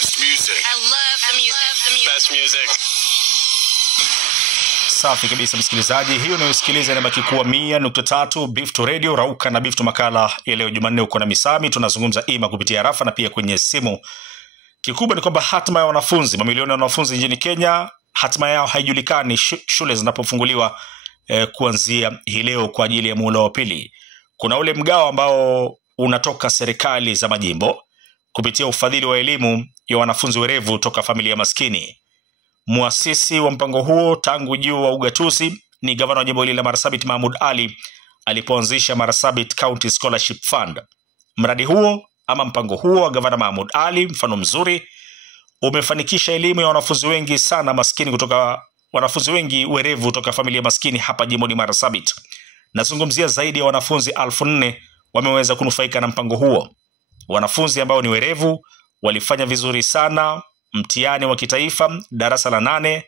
best music. I love the music. Best music. Safi kabisa msikilizaji, hiyo ni usikiliza na baki kuwa 100.3 Bifto Radio Rauka na Bifto makala ya leo Jumanne. Uko na Misami, tunazungumza ima kupitia rafa na pia kwenye simu. Kikubwa ni kwamba hatima ya wanafunzi, mamilioni ya wanafunzi nchini Kenya, hatima yao haijulikani shule zinapofunguliwa kuanzia hii leo kwa ajili ya muhula wa pili. Kuna ule mgao ambao unatoka serikali za majimbo kupitia ufadhili wa elimu ya wanafunzi werevu toka familia maskini. Muasisi wa mpango huo tangu juu wa ugatuzi ni gavana wa jimbo hili la Marsabit Mahmoud Ali alipoanzisha Marsabit County Scholarship Fund. Mradi huo ama mpango huo wa gavana Mahmoud Ali, mfano mzuri, umefanikisha elimu ya wanafunzi wengi sana maskini wanafunzi wengi werevu kutoka familia maskini hapa jimboni Marsabit. Nazungumzia zaidi ya wanafunzi 4,000 wameweza kunufaika na mpango huo. Wanafunzi ambao ni werevu walifanya vizuri sana mtihani wa kitaifa darasa la 8,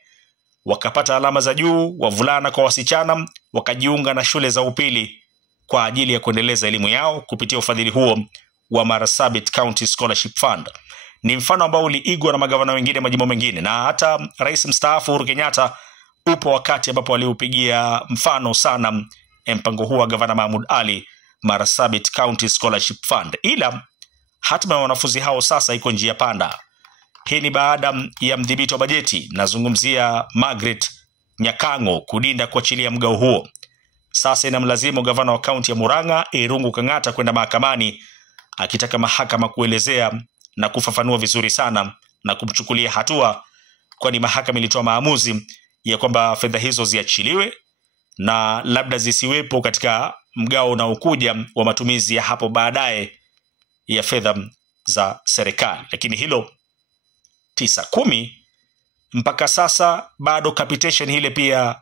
wakapata alama za juu, wavulana kwa wasichana, wakajiunga na shule za upili kwa ajili ya kuendeleza elimu yao kupitia ufadhili huo wa Marsabit County Scholarship Fund. Ni mfano ambao uliigwa na magavana wengine majimbo mengine, na hata Rais mstaafu Uhuru Kenyatta upo wakati ambapo aliupigia mfano sana mpango huo wa gavana Mahmoud Ali, Marsabit County Scholarship Fund. Ila hatima ya wanafunzi hao sasa iko njia panda. Hii ni baada ya mdhibiti wa bajeti, nazungumzia Margaret Nyakango, kudinda kuachilia mgao huo. Sasa inamlazimu gavana wa kaunti ya Murang'a Irungu Kang'ata kwenda mahakamani akitaka mahakama kuelezea na kufafanua vizuri sana na kumchukulia hatua, kwani mahakama ilitoa maamuzi ya kwamba fedha hizo ziachiliwe na labda zisiwepo katika mgao unaokuja wa matumizi ya hapo baadaye ya fedha za serikali. Lakini hilo 9-10 mpaka sasa bado capitation ile pia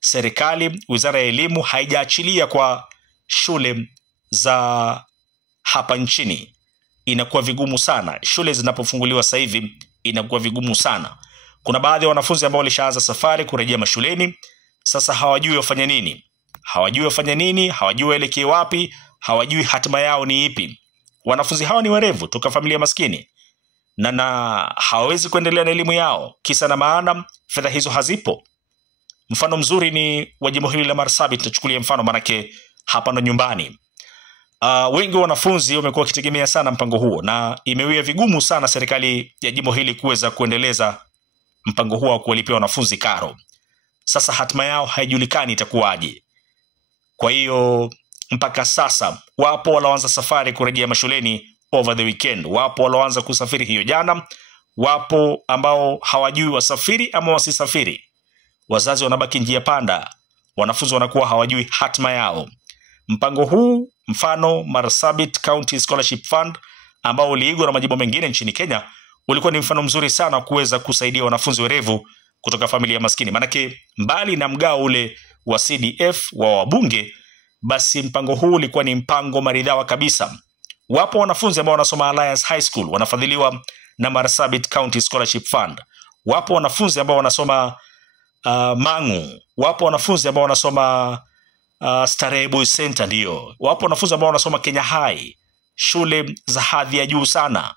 serikali, wizara ya elimu haijaachilia kwa shule za hapa nchini. Inakuwa vigumu sana shule zinapofunguliwa sasa hivi, inakuwa vigumu sana. Kuna baadhi ya wanafunzi ambao walishaanza safari kurejea mashuleni, sasa hawajui wafanye nini. Hawajui waelekee wapi, hawajui hatima yao ni ipi. Wanafunzi hawa ni werevu toka familia maskini na hawawezi kuendelea na elimu yao, kisa na maana fedha hizo hazipo. Mfano mzuri ni wa jimbo hili la Marsabit, tuchukulie mfano manake hapa ndo nyumbani. Wengi wanafunzi wamekuwa wakitegemea sana mpango huo, na imewia vigumu sana serikali ya jimbo hili kuweza kuendeleza mpango huo wa kuwalipia wanafunzi karo. Sasa hatima yao haijulikani itakuwaje. Kwa hiyo mpaka sasa wapo walioanza safari kurejea mashuleni over the weekend, wapo walioanza kusafiri hiyo jana, wapo ambao hawajui wasafiri ama wasisafiri. Wazazi wanabaki njia panda, wanafunzi wanakuwa hawajui hatima yao. Mpango huu, mfano Marsabit County Scholarship Fund, ambao uliigwa na majimbo mengine nchini Kenya, ulikuwa ni mfano mzuri sana kuweza kusaidia wanafunzi werevu kutoka familia maskini. Manake mbali na mgao ule wa CDF wa wabunge, basi mpango huu ulikuwa ni mpango maridhawa kabisa. Wapo wanafunzi ambao wanasoma Alliance High School wanafadhiliwa na Marsabit County Scholarship Fund. Wapo wanafunzi ambao wanasoma Mangu, wapo wanafunzi ambao wanasoma Starehe Boys Center, ndio. Wapo wanafunzi ambao wanasoma Kenya High, shule za hadhi ya juu sana.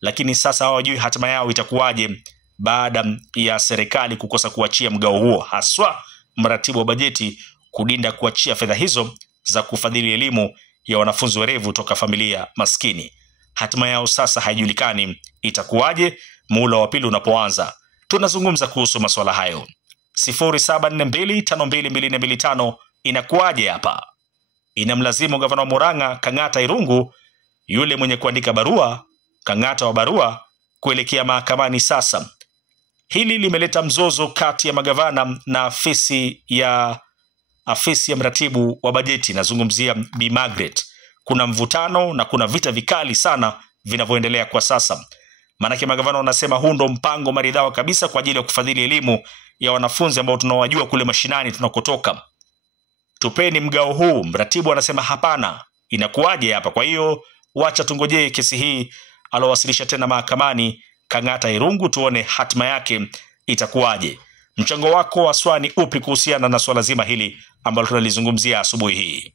Lakini sasa hawajui hatima yao itakuwaje baada ya serikali kukosa kuachia mgao huo, haswa mratibu wa bajeti kudinda kuachia fedha hizo za kufadhili elimu ya wanafunzi werevu toka familia maskini. Hatima yao sasa haijulikani itakuwaje muhula wa pili unapoanza. Tunazungumza kuhusu masuala hayo. 0742522425 inakuwaje hapa? Inamlazimu gavana wa Murang'a Kang'ata Irungu, yule mwenye kuandika barua, Kang'ata wa barua, kuelekea mahakamani sasa. Hili limeleta mzozo kati ya magavana na afisi ya mratibu wa bajeti, nazungumzia Bi Margaret. Kuna mvutano na kuna vita vikali sana vinavyoendelea kwa sasa. Manake magavana wanasema huu ndo mpango maridhawa kabisa kwa ajili ya kufadhili elimu ya wanafunzi ambao tunawajua kule mashinani tunakotoka. Tupeni mgao huu. Mratibu anasema hapana. Inakuwaje hapa? Kwa hiyo wacha tungojee kesi hii alowasilisha tena mahakamani Kang'ata Irungu, tuone hatima yake itakuwaje. Mchango wako aswani upi kuhusiana na swala zima hili ambalo tunalizungumzia asubuhi hii?